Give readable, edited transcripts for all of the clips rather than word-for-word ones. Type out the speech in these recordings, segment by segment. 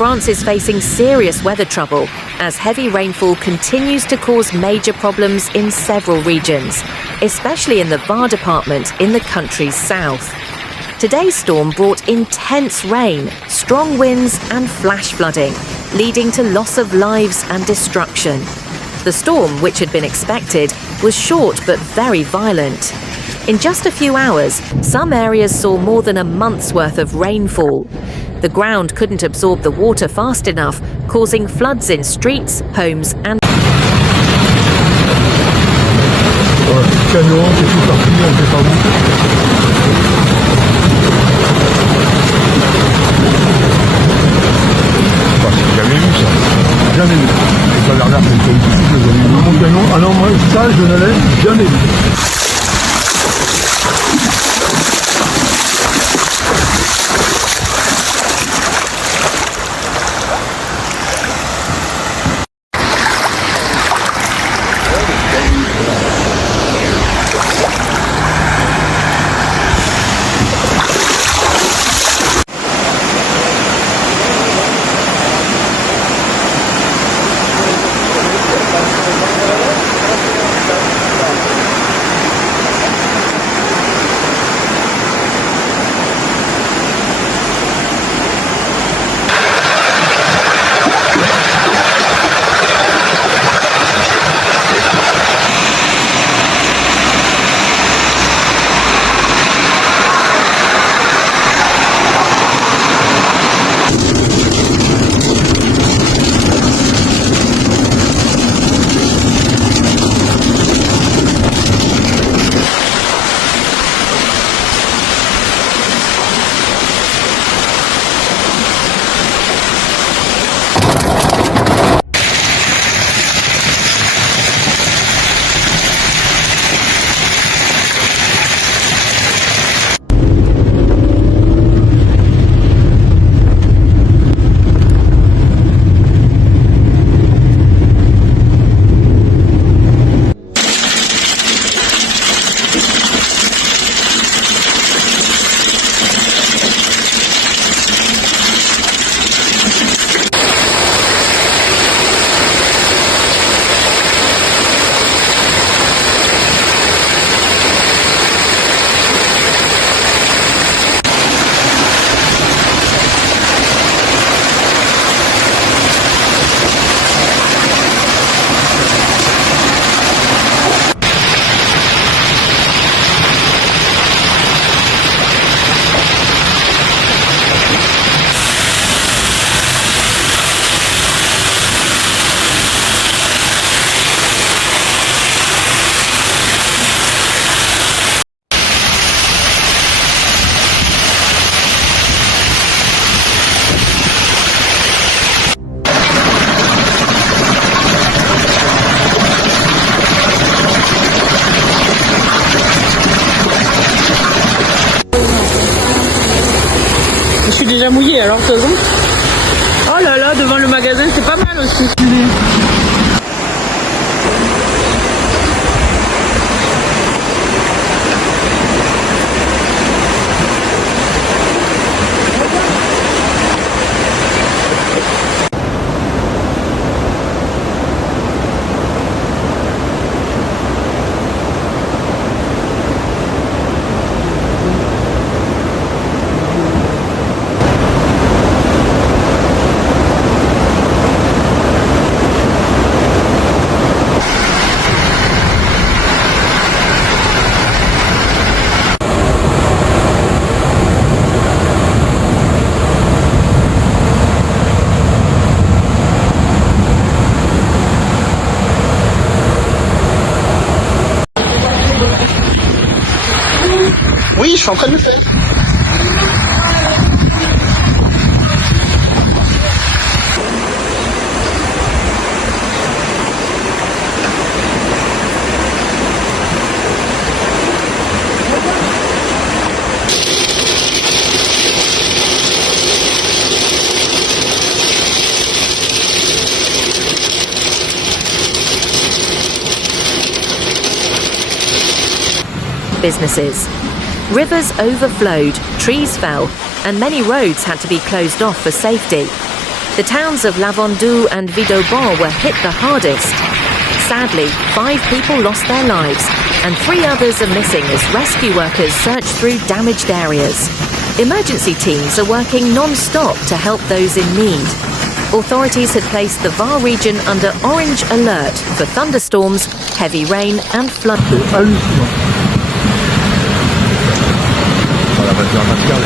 France is facing serious weather trouble as heavy rainfall continues to cause major problems in several regions, especially in the Var department in the country's south. Today's storm brought intense rain, strong winds and flash flooding, leading to loss of lives and destruction. The storm, which had been expected, was short but very violent. In just a few hours, some areas saw more than a month's worth of rainfall. The ground couldn't absorb the water fast enough, causing floods in streets, homes and... Jamais vu ça. Jamais vu. Et ça a l'air d'être une politique. Mon canon, ah non, moi, ça, je ne l'ai jamais vu. Je suis déjà mouillée, alors faisons. Oh là là, devant le magasin, c'est pas mal aussi. Oui, je suis en train de le faire. Businesses. Rivers overflowed, trees fell, and many roads had to be closed off for safety. The towns of Lavandou and Vidauban were hit the hardest. Sadly, 5 people lost their lives and 3 others are missing as rescue workers search through damaged areas. Emergency teams are working non-stop to help those in need. Authorities had placed the Var region under orange alert for thunderstorms, heavy rain and flood. C'est hallucinant. Voilà, va dire Pascal.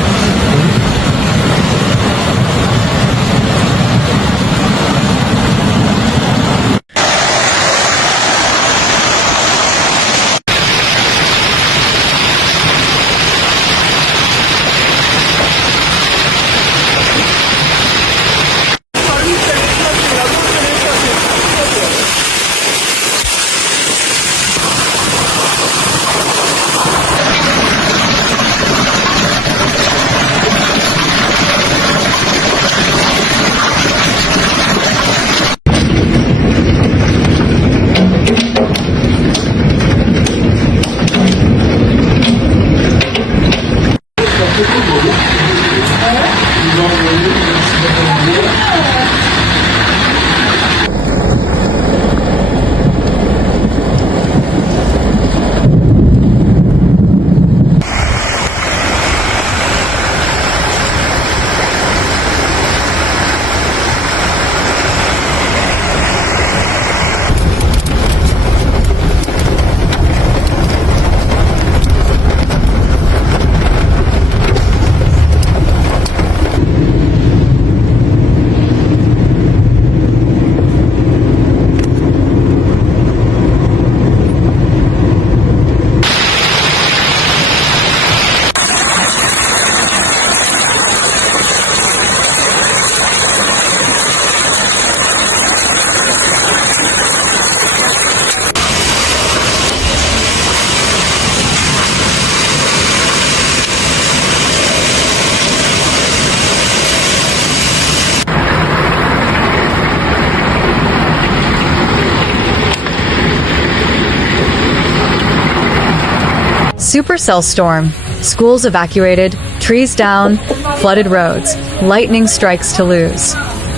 Supercell storm. Schools evacuated, trees down, flooded roads, lightning strikes Toulouse.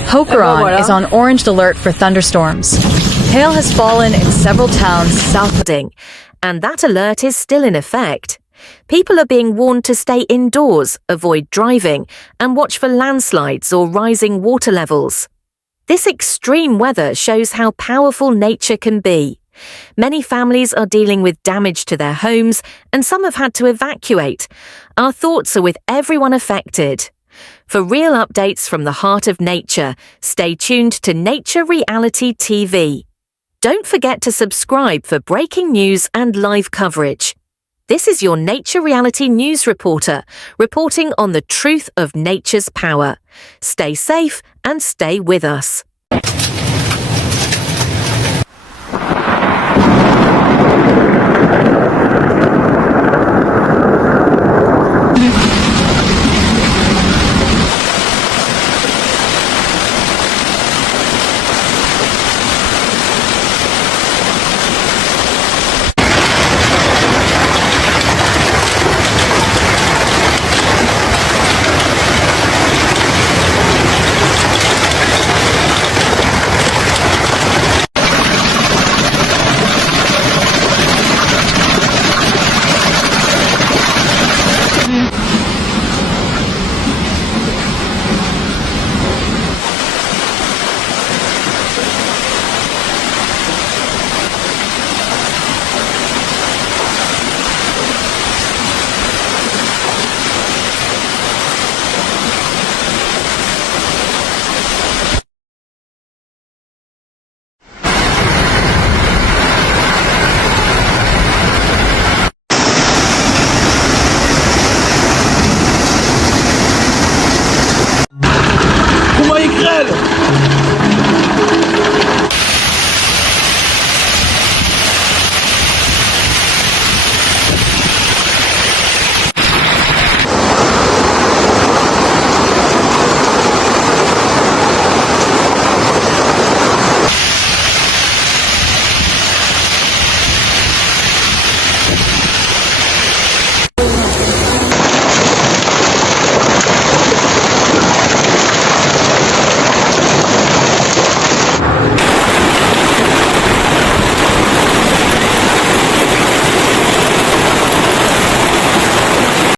Hokeron is on orange alert for thunderstorms. Hail has fallen in several towns south. And that alert is still in effect. People are being warned to stay indoors, avoid driving, and watch for landslides or rising water levels. This extreme weather shows how powerful nature can be. Many families are dealing with damage to their homes, and some have had to evacuate. Our thoughts are with everyone affected. For real updates from the heart of nature, stay tuned to Nature Reality TV. Don't forget to subscribe for breaking news and live coverage. This is your Nature Reality News reporter, reporting on the truth of nature's power. Stay safe and stay with us.